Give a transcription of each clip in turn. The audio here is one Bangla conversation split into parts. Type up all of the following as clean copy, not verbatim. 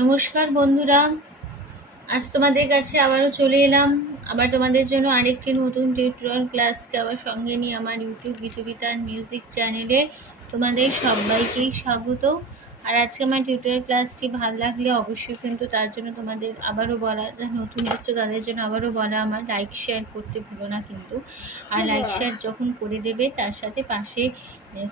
নমস্কার বন্ধুরা, আজ তোমাদের কাছে আবারও চলে এলাম। আবার তোমাদের জন্য আরেকটি নতুন টিউটোরিয়াল ক্লাসকে আবার সঙ্গে নিয়ে আমার ইউটিউব গীতবিতান মিউজিক চ্যানেলে তোমাদের সবাইকেই স্বাগত। আর আজকে আমার টিউটোরিয়াল ক্লাসটি ভালো লাগলে অবশ্যই কিন্তু তার জন্য তোমাদের আবারও বলা, নতুন এসছো তাদের জন্য আবারও বলা, আমার লাইক শেয়ার করতে ভুলো না কিন্তু। আর লাইক শেয়ার যখন করে দেবে তার সাথে পাশে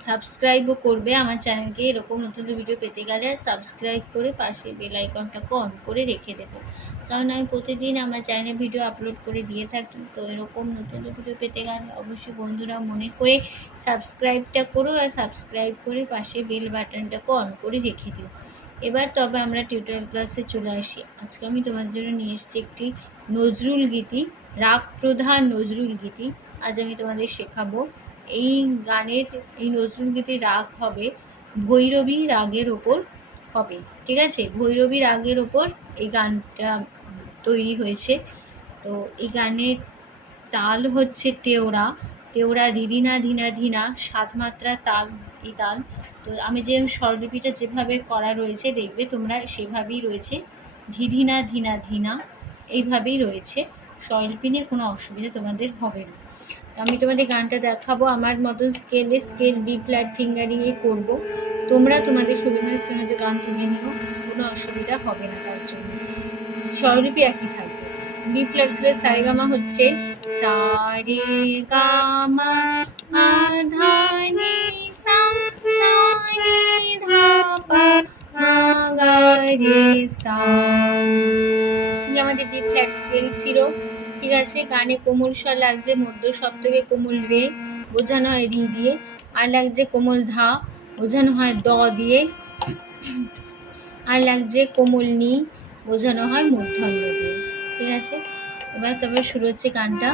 সাবস্ক্রাইবও করবে আমার চ্যানেলকে, এরকম নতুন ভিডিও পেতে গেলে। আর সাবস্ক্রাইব করে পাশে বেল আইকনটাকে অন করে রেখে দেবো, কারণ আমি প্রতিদিন আমার চ্যানেলে ভিডিও আপলোড করে দিয়ে থাকি। তো এরকম নতুন ভিডিও পেতে গেলে অবশ্যই বন্ধুরা মনে করে সাবস্ক্রাইবটা করো, আর সাবস্ক্রাইব করে পাশে বেল বাটনটাকে অন করে রেখে দিও। এবার তবে আমরা টিউটোরিয়াল ক্লাসে চলে আসি। আজকে আমি তোমাদের জন্য নিয়ে এসেছি একটি নজরুল গীতি, রাগ প্রধান নজরুল গীতি। আজ আমি তোমাদের শেখাবো। এই গানের, এই নজরুল গীতির রাগ হবে ভৈরবী রাগের ওপর হবে, ঠিক আছে? ভৈরবী রাগের ওপর এই গানটা তৈরি হয়েছে। তো এই গানের তাল হচ্ছে তেওড়া, তেওড়া ধিনা ধিনা ধিনা, 7 মাত্রা তাল এই তাল। তো আমি যে স্বরলিপিটা যেভাবে করা রয়েছে দেখবে তোমরা সেভাবেই রয়েছে, ধিনা ধিনা ধিনা, এইভাবেই রয়েছে। স্বরলিপি নিয়ে কোনো অসুবিধা তোমাদের হবে না। তো আমি তোমাদের গানটা দেখাবো আমার মতো স্কেলে, স্কেল বি ফ্ল্যাট ফিঙ্গারিংয়ে করবো। তোমরা তোমাদের সুবিধা যে গান তুলে নিও, কোনো অসুবিধা হবে না। তার জন্য স্বরলিপি একই থাকবে। বি ফ্ল্যাট স্কেলের সারেগামা হচ্ছে সা রে গা মা মা ধা নি সা, সা রে ধা পা মা গা রে সা। আমাদের বি ফ্ল্যাট স্কেল ছিল, ঠিক আছে? গানে কোমল স্বর লাগছে মধ্য সপ্তকে কোমল রে, বোঝানো হয় রি দিয়ে। আর লাগছে কোমল ধা, বোঝানো হয় দ দিয়ে। আর লাগছে কোমল নি, বোঝানো হয় মূর্ধন্য দিয়ে, ঠিক আছে? এবার তবে শুরু হচ্ছে গানটা।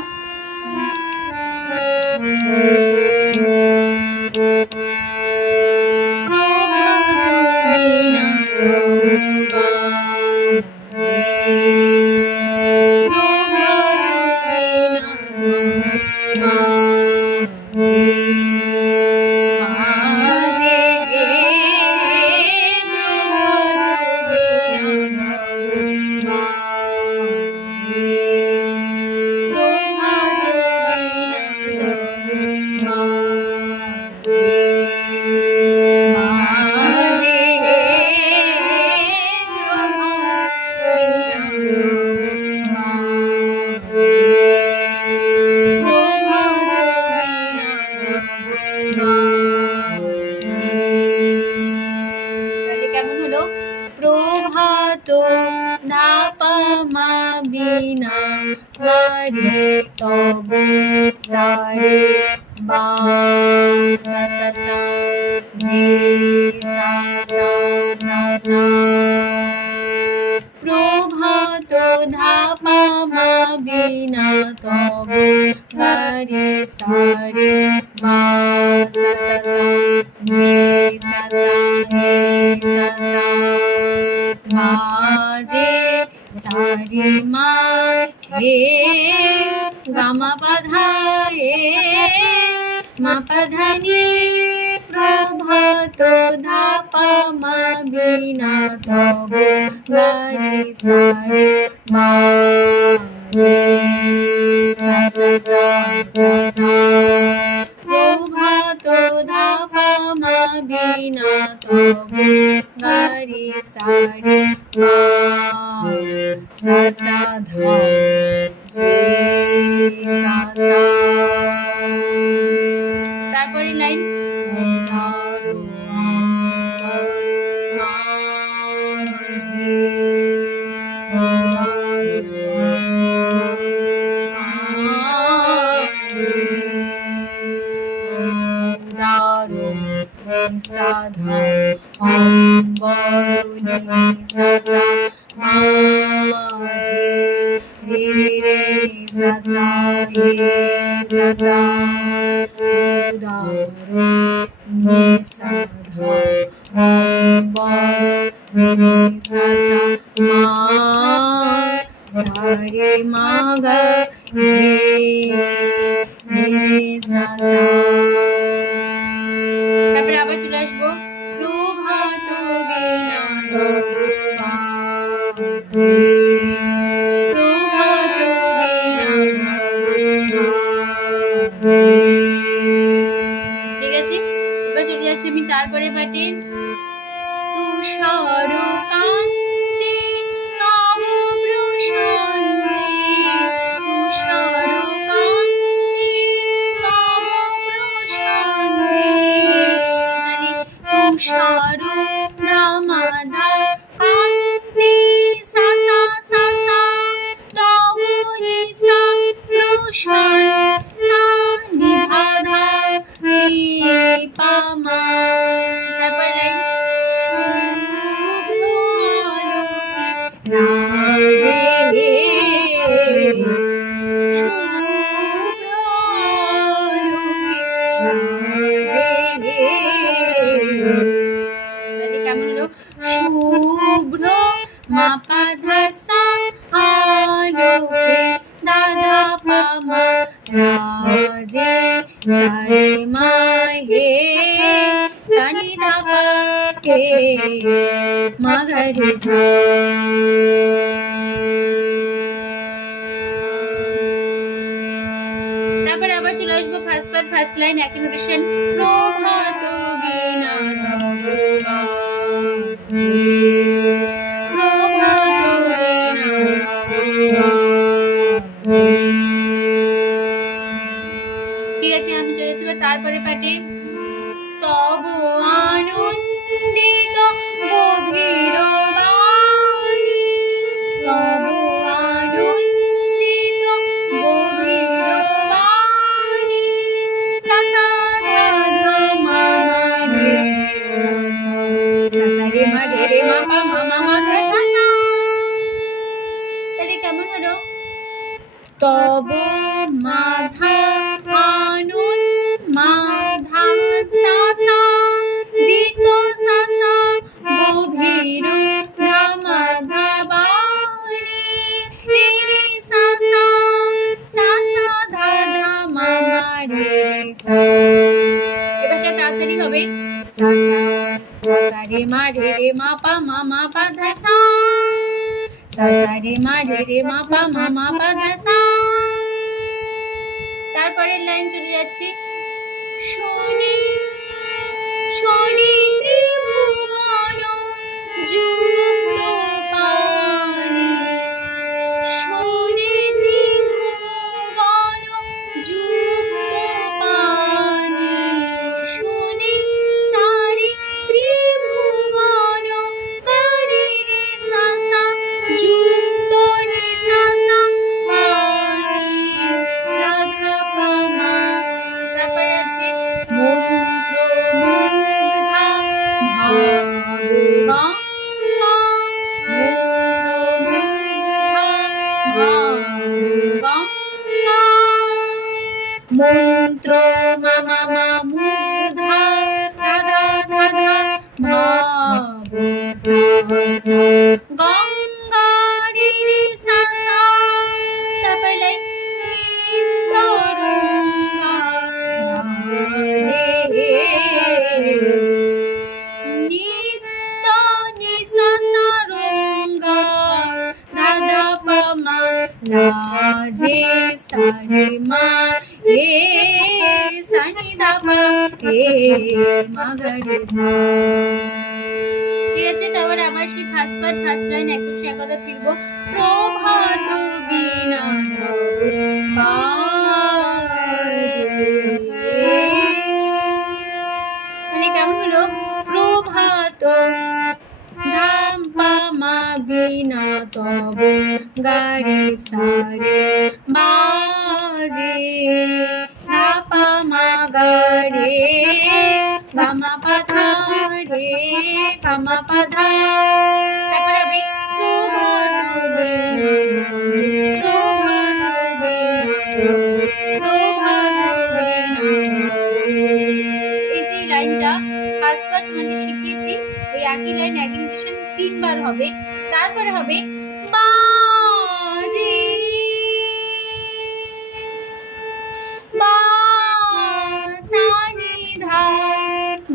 প্রভাত ধাপা মা বিনা বারে তব সারে বা সা সা সা জি সা সা সা সা। প্রভাত ধাপা মা বিনা তব গারে সারে বা সা সা সা জি সা সা হে সা সা। বাজে সারে মা হে গামা বাধায়ে মা পাধানি। প্রভাত ধাপা মা বিনা তব গারে সারে মা জে সা সা সা সা সা। প্রভাত ধাপা মা বিনা তব গারে সারে মা সা সা ধা জে সা সা। তারপরে লাইন সাধা বরুণী সা সা মা ঝে রে রে সা সা হে সা সা। নি সাধা বরুণী সা সা মা সারে মা গা ঝে রে সা সা। তারপরে আবার চলে আসবো প্রভাত বিনা পাটে তুষার কান্তি তব প্রশান্তি, তুষার কান্তি তব প্রশান্তি, তুষার ধামাধা কান্তি সা সা সা সা তব নিশা প্রশান্তি সা নিধা ধা তি পা মা। তারপর লাইন শুভ্র আলোকে রাজে শুভ্র আলোকে রাজে। কেমন হলো? শুভ্র মা পা ধা সা আলোকে দাদা পা মা রাজে সারে মা হে সানি ধা পা হে মা গা রে সা। তারপর আবার চলে আসবো ফার্স্ট পার্ট ফার্স্ট লাইন একই নোটেশন। প্রভাত বীণা তব বাজে, প্রভাত বীণা তব বাজে। ঠিক আছে, আমি চলে যাচ্ছি তারপরে পাটে তব আনন্দিত গভীর বাণী, তব আনন্দিত গভীর বাণী সা সা ধা ধা মা মা রে সা সা সা সা রে মা রে রে মা পা মা মা মা ধা সা সা। তাহলে কেমন হলো? তব মাধা আনন্দ মাধা সা সা দিত সা সা গভীর ধামা ধা বাণী রে রে সা সা সা সা ধা ধা মা মা রে সা। এবারটা তাড়াতাড়ি হবে। সা সা সা সা রে মা পা মা পা ধা সা, সা সা রে মা পা মা পা ধা সা। তারপরের লাইন চলে যাচ্ছি। শনি শনি ত্রিভুবন যুক্ত পানি, শনি ত্রিভুবন যুক্ত পানি, শনি সারি ত্রিভুবন তারি রে সা সা যুক্ত রে সা সা পানি রাধা পা মা। তারপর আছে মন্ত্র মুগ্ধা ভাব গঙ্গা, মন্ত্র মুগ্ধা ভাব গঙ্গা, মন্ত্র মা মা মা মুগ্ধা রাধা রাধা ভাব সা সা গঙ্গা রে রে সা সা। তারপর লাইন নিস্তরঙ্গা রাজে নিস্ত নিসা সা রঙ্গা দাদা পা মা রাজে সারে মা হে সানি ধা পা হে মা গা রে সা। ঠিক আছে, তারপর আবার সেই ফার্স্ট পার্ট ফার্স্ট লাইন একশো একদা ফিরবো। প্রভাত বীণা তব বাজে, মানে কেমন হলো? প্রভাত ধাম পা মা বীণা তব গারে সারে বাজে, ধা পা মা গা রে গা মা পা ধা রে গা মা পা ধা। তারপর হবে প্রভাত বীণা প্রভাত বীণা প্রভাত বীণা। এই যে লাইনটা ফার্স্ট বার তোমাকে শিখিয়েছি, এই একই লাইন একই নোটেশন 3 বার হবে। তারপরে হবে বাজে বা সা নি ধা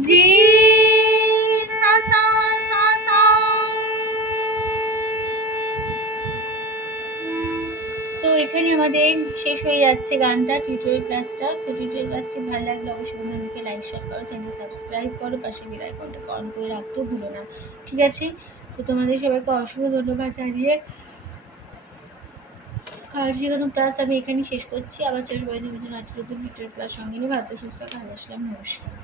যে সা সা সা সা। তো এখানে আমাদের শেষ হয়ে যাচ্ছে গানটা, টিউটোরিয়াল ক্লাসটা। তো টিউটোরিয়াল ক্লাসটি ভালো লাগলে অবশ্যই বন্ধুদেরকে লাইক শেয়ার করো, চ্যানেল সাবস্ক্রাইব করো, পাশে বেল আইকনটাকে অন করে রাখতেও ভুলো না, ঠিক আছে? তো তোমাদের সবাইকে অসংখ্য ধন্যবাদ জানিয়ে কাল শেখানো ক্লাস আমি এখানেই শেষ করছি। আবার চলবে নতুন টিউটোরিয়াল ক্লাস সঙ্গে নিয়ে ভালো সুস্থ কাল আসলাম, নমস্কার।